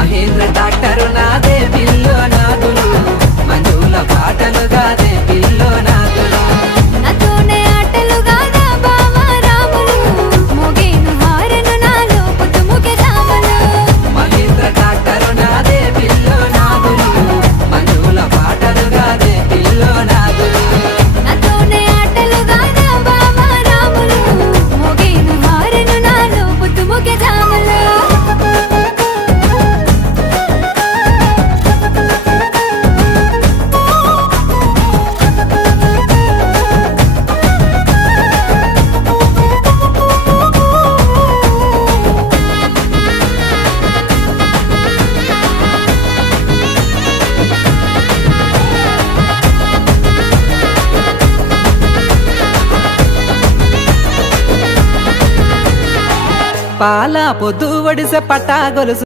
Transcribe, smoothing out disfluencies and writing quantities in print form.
Mahindra tractor నాదే pillow నాదులు మంజుల పాటలు Gade pillow నాదులు నాతోనే ఆటలు గాదా బావా రాములు మోగేను హారను నాలో పుట్టుముకే జాములు మహేంద్ర ట్రాక్టర్ నాదే పిల్లో నాదులు మంజుల పాటలు గాదే పిల్లో నాదులు నాతోనే ఆటలు గాదా బావా రాములు మోగేను హారను నాలో పుట్టుముకే జాములు పాల పొద్దు వడిసె పట్టా గొలుసు